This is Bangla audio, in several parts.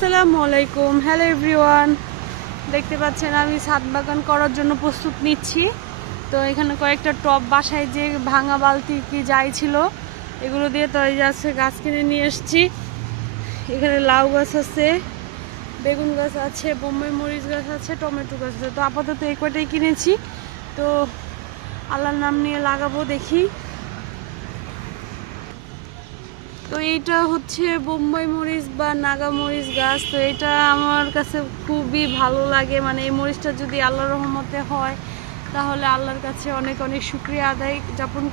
আসসালামু আলাইকুম। হ্যালো এভরিওয়ান, দেখতে পাচ্ছেন আমি ছাদ বাগান করার জন্য প্রস্তুত নিচ্ছি। তো এখানে কয়েকটা টব, বাসায় যে ভাঙা বালতি কি যাই ছিল এগুলো দিয়ে তৈরি যাচ্ছে, গাছ কিনে নিয়ে এসেছি। এখানে লাউ গাছ আছে, বেগুন গাছ আছে, বোম্বাই মরিচ গাছ আছে, টমেটো গাছ আছে। তো আপাতত এই কয়টাই কিনেছি, তো আল্লাহর নাম নিয়ে লাগাবো, দেখি। তো এইটা হচ্ছে বোম্বাই মরিচ বা নাগা মরিচ গাছ। তো এটা আমার কাছে খুবই ভালো লাগে, মানে এই মরিচটা যদি আল্লাহর রহমতে হয় তাহলে আল্লাহর কাছে অনেক অনেক শুকরিয়া আদায় যাপন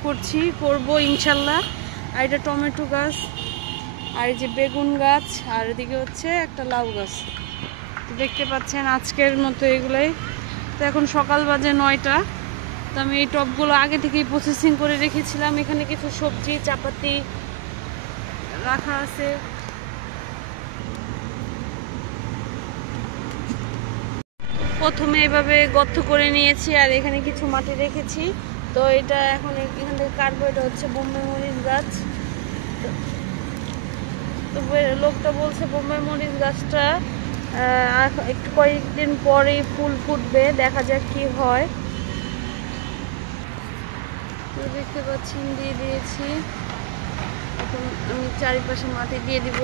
করব ইনশাল্লাহ। আর এটা টমেটো গাছ, আর এই যে বেগুন গাছ, আর এদিকে হচ্ছে একটা লাউ গাছ। তো দেখতে পাচ্ছেন আজকের মতো এগুলোই। তো এখন সকাল বাজে 9টা। তো আমি এই টবগুলো আগে থেকেই প্রসেসিং করে রেখেছিলাম। এখানে কিছু সবজি চাপাতি রাখা আছে। প্রথমে এভাবে গর্ত করে নিয়েছি, আর এখানে কিছু মাটি রেখেছি। তো এটা এখন এখান থেকে কাটবো। এটা হচ্ছে বোম্বাই মরিচ গাছ। তো লোকটা বলছে বোম্বাই মরিচ গাছটা একটু কয়েকদিন পরেই ফুল ফুটবে, দেখা যাক কি হয়। তো দেখতে পাচ্ছি দিয়ে দিয়েছি। এখন আমি চারিপাশে মাটি দিয়ে দিব।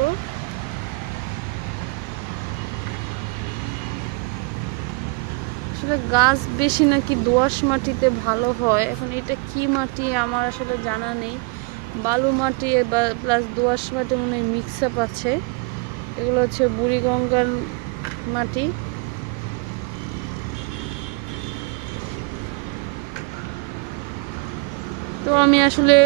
আসলে গাছ বেশি নাকি দোআঁশ মাটিতে ভালো হয়। এখন এটা কি মাটি আমার আসলে জানা নেই। বালু মাটি বা প্লাস দোআঁশ মাটি মনে হয় মিক্স আপ আছে। এগুলো হচ্ছে বুড়িগঙ্গার মাটি। তো আমি আসলে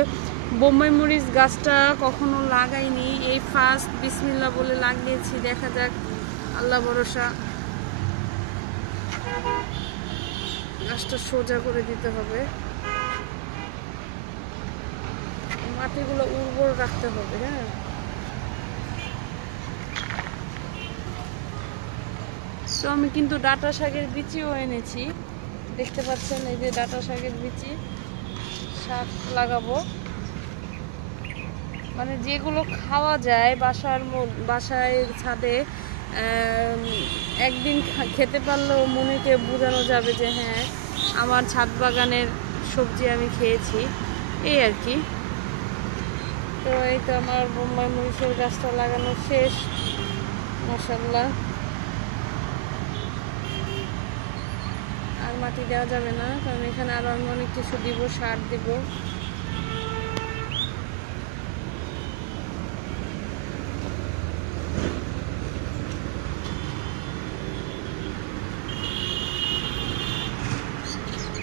বোম্বাই মরিচ গাছটা কখনো লাগাইনি, এই ফার্স্ট বিসমিল্লাহ বলে লাগিয়েছি। দেখা যাক, আল্লাহ ভরসা। গাছটা সোজা করে দিতে হবে, মাটিগুলো উর্বর রাখতে হবে। হ্যাঁ, তো আমি কিন্তু ডাঁটা শাকের বিচিও এনেছি, দেখতে পাচ্ছেন। এই যে ডাঁটা শাকের বিচি, শাক লাগাবো। মানে যেগুলো খাওয়া যায় বাসায় ছাদে একদিন খেতে পারলেও মনেকে বোঝানো যাবে যে হ্যাঁ, আমার ছাদ বাগানের সবজি আমি খেয়েছি, এই আর কি। তো এই তো আমার বোম্বাই মরিচের গাছটা লাগানো শেষ, মাশাআল্লাহ। আর মাটি দেওয়া যাবে না, কারণ এখানে আরো আমি অনেক কিছু দিব, সার দিব।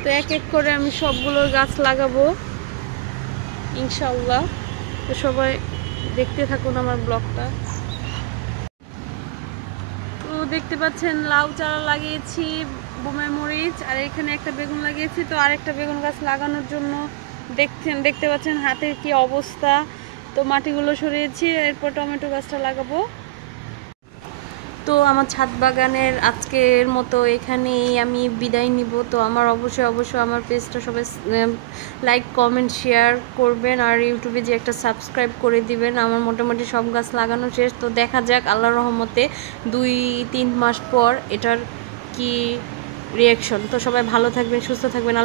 তো এক এক করে আমি সবগুলো গাছ লাগাবো ইনশাআল্লাহ। তো সবাই দেখতে থাকুন আমার ব্লগটা। তো দেখতে পাচ্ছেন লাউ চারা লাগিয়েছি, বোম্বাই মরিচ, আর এখানে একটা বেগুন লাগিয়েছি। তো আরেকটা বেগুন গাছ লাগানোর জন্য দেখতে পাচ্ছেন হাতের কি অবস্থা। তো মাটিগুলো সরিয়েছি, এরপর টমেটো গাছটা লাগাবো। তো আমার ছাদ বাগানের আজকের মতো এখানেই আমি বিদায় নিব। তো আমার অবশ্যই আমার পেজটা সবাই লাইক কমেন্ট শেয়ার করবেন, আর ইউটিউবে যে একটা সাবস্ক্রাইব করে দিবেন। আমার মোটামুটি সব গাছ লাগানো শেষ। তো দেখা যাক আল্লাহর রহমতে 2-3 মাস পর এটার কি রিয়াকশন। তো সবাই ভালো থাকবেন, সুস্থ থাকবেন।